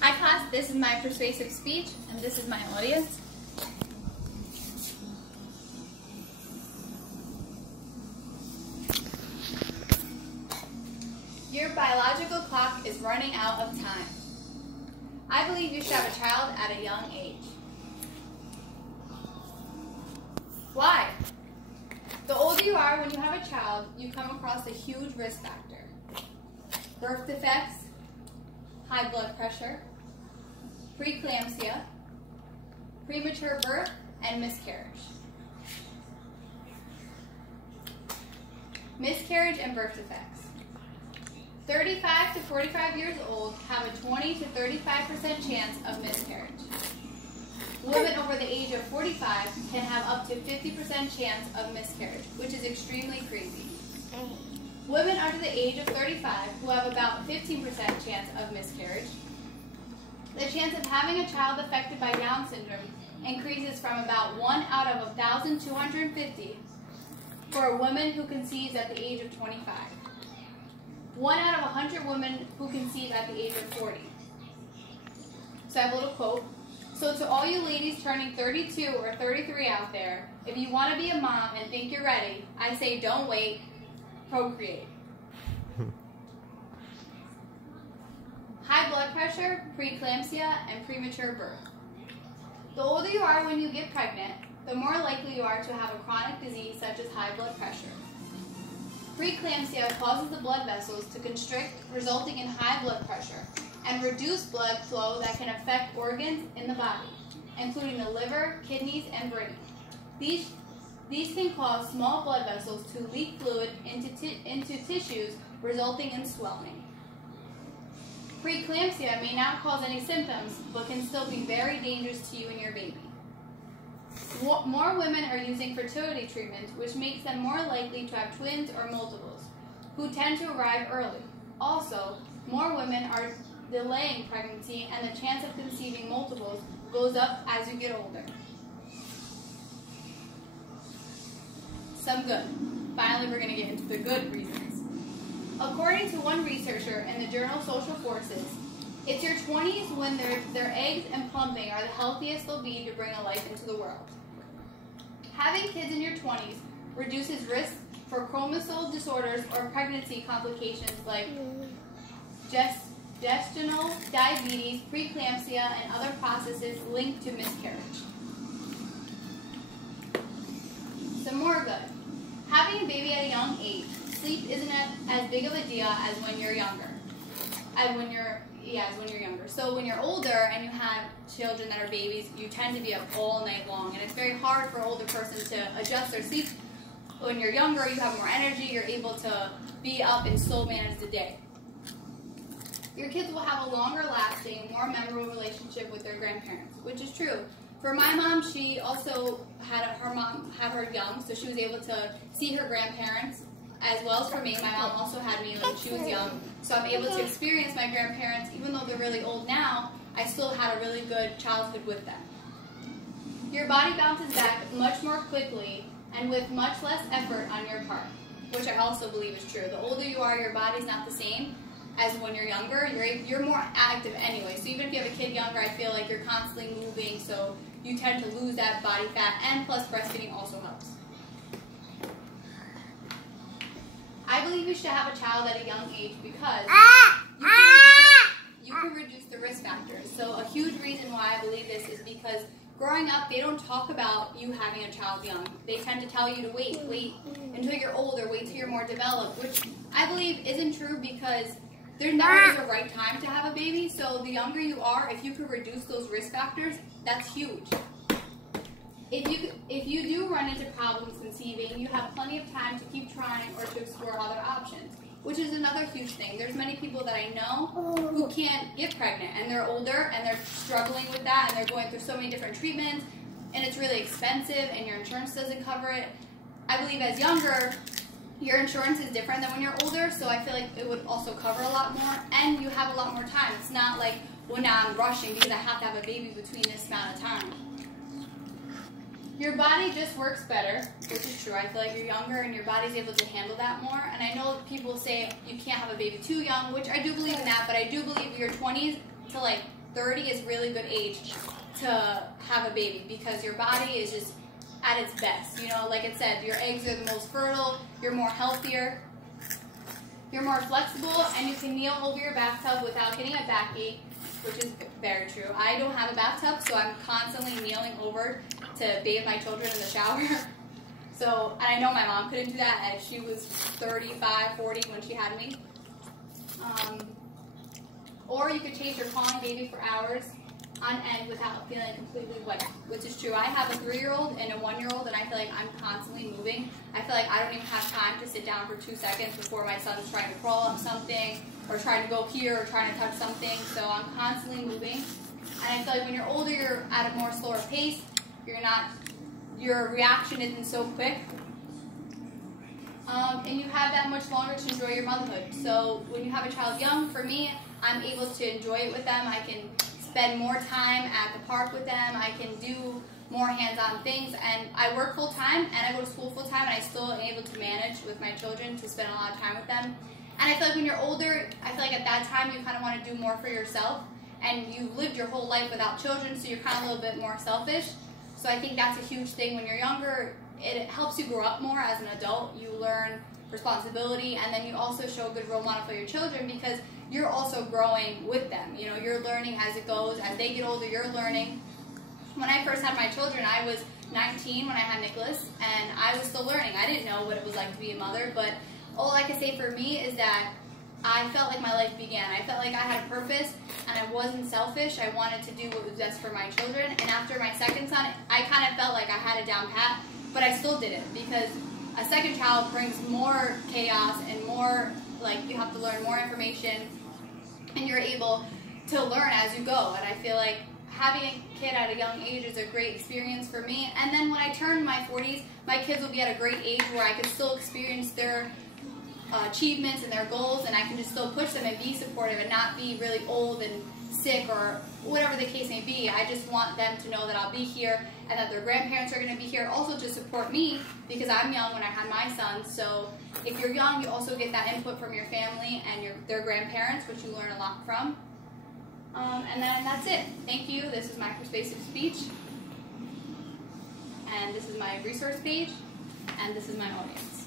Hi class, this is my persuasive speech and this is my audience. Your biological clock is running out of time. I believe you should have a child at a young age. Why? The older you are when you have a child, you come across a huge risk factor. Birth defects, high blood pressure, preeclampsia, premature birth, and miscarriage. Miscarriage and birth defects. 35 to 45 years old have a 20 to 35% chance of miscarriage. Women over the age of 45 can have up to 50% chance of miscarriage, which is extremely crazy. Women under the age of 35 who have about 15% chance of miscarriage. The chance of having a child affected by Down syndrome increases from about 1 out of 1,250 for a woman who conceives at the age of 25. 1 out of 100 women who conceive at the age of 40. So I have a little quote. So to all you ladies turning 32 or 33 out there, if you want to be a mom and think you're ready, I say don't wait, procreate. High blood pressure, preeclampsia, and premature birth. The older you are when you get pregnant, the more likely you are to have a chronic disease such as high blood pressure. Preeclampsia causes the blood vessels to constrict, resulting in high blood pressure and reduced blood flow that can affect organs in the body, including the liver, kidneys, and brain. These can cause small blood vessels to leak fluid into tissues, resulting in swelling. Preeclampsia may not cause any symptoms, but can still be very dangerous to you and your baby. More women are using fertility treatments, which makes them more likely to have twins or multiples, who tend to arrive early. Also, more women are delaying pregnancy, and the chance of conceiving multiples goes up as you get older. Some good. Finally, we're going to get into the good reasons. According to one researcher in the journal Social Forces, it's your 20s when their eggs and plumping are the healthiest they'll be to bring a life into the world. Having kids in your 20s reduces risk for chromosome disorders or pregnancy complications like gestational diabetes, preeclampsia, and other processes linked to miscarriage. Some more good. Having a baby at a young age, sleep isn't as big of a deal as when you're younger. As when you're younger. So when you're older and you have children that are babies, you tend to be up all night long, and it's very hard for an older person to adjust their sleep. When you're younger, you have more energy, you're able to be up and still manage the day. Your kids will have a longer lasting, more memorable relationship with their grandparents, which is true. For my mom, she also had her young, so she was able to see her grandparents, as well as for me. My mom also had me when she was young, so I'm able to experience my grandparents. Even though they're really old now, I still had a really good childhood with them. Your body bounces back much more quickly and with much less effort on your part, which I also believe is true. The older you are, your body's not the same as when you're younger. You're more active anyway, so even if you have a kid younger, I feel like you're constantly moving, so you tend to lose that body fat, and plus breastfeeding also helps. I believe you should have a child at a young age because you can reduce the risk factors. So a huge reason why I believe this is because growing up, they don't talk about you having a child young. They tend to tell you to wait until you're older, wait till you're more developed, which I believe isn't true because there never is a right time to have a baby. So the younger you are, if you could reduce those risk factors, that's huge. If you do run into problems conceiving, you have plenty of time to keep trying or to explore other options, which is another huge thing. There's many people that I know who can't get pregnant, and they're older, and they're struggling with that, and they're going through so many different treatments, and it's really expensive, and your insurance doesn't cover it. I believe as younger, your insurance is different than when you're older, so I feel like it would also cover a lot more, and you have a lot more time. It's not like, well, now I'm rushing because I have to have a baby between this amount of time. Your body just works better, which is true. I feel like you're younger and your body's able to handle that more. And I know people say you can't have a baby too young, which I do believe in that, but I do believe your 20s to like 30 is really good age to have a baby because your body is just at its best. You know, like it said, your eggs are the most fertile, you're more healthier, you're more flexible, and you can kneel over your bathtub without getting a backache, which is very true. I don't have a bathtub, so I'm constantly kneeling over to bathe my children in the shower. So, and I know my mom couldn't do that, and she was 35, 40 when she had me. Or you could chase your crawling baby for hours on end without feeling completely wet, which is true. I have a 3-year-old and a 1-year-old, and I feel like I'm constantly moving. I feel like I don't even have time to sit down for 2 seconds before my son's trying to crawl up something, or trying to go here, or trying to touch something. So I'm constantly moving. And I feel like when you're older, you're at a more slower pace. Your reaction isn't so quick. And you have that much longer to enjoy your motherhood. So when you have a child young, for me, I'm able to enjoy it with them. I can spend more time at the park with them. I can do more hands-on things. And I work full-time, and I go to school full-time, and I still am able to manage with my children to spend a lot of time with them. And I feel like when you're older, I feel like at that time you kind of want to do more for yourself. And you've lived your whole life without children, so you're kind of a little bit more selfish. So I think that's a huge thing. When you're younger, it helps you grow up more as an adult. You learn responsibility, and then you also show a good role model for your children because you're also growing with them. You know, you're learning as it goes. As they get older, you're learning. When I first had my children, I was 19 when I had Nicholas, and I was still learning. I didn't know what it was like to be a mother, but all I can say for me is that I felt like my life began. I felt like I had a purpose, and I wasn't selfish. I wanted to do what was best for my children, and after my second son, I kind of felt like I had it down pat, but I still didn't because a second child brings more chaos and more, like, you have to learn more information, and you're able to learn as you go. And I feel like having a kid at a young age is a great experience for me. And then when I turn my 40s, my kids will be at a great age where I can still experience their achievements and their goals, and I can just still push them and be supportive and not be really old and sick or whatever the case may be. I just want them to know that I'll be here and that their grandparents are going to be here also to support me because I'm young when I had my son. So if you're young, you also get that input from your family and their grandparents, which you learn a lot from. And then that's it. Thank you. This is my persuasive speech. And this is my resource page. And this is my audience.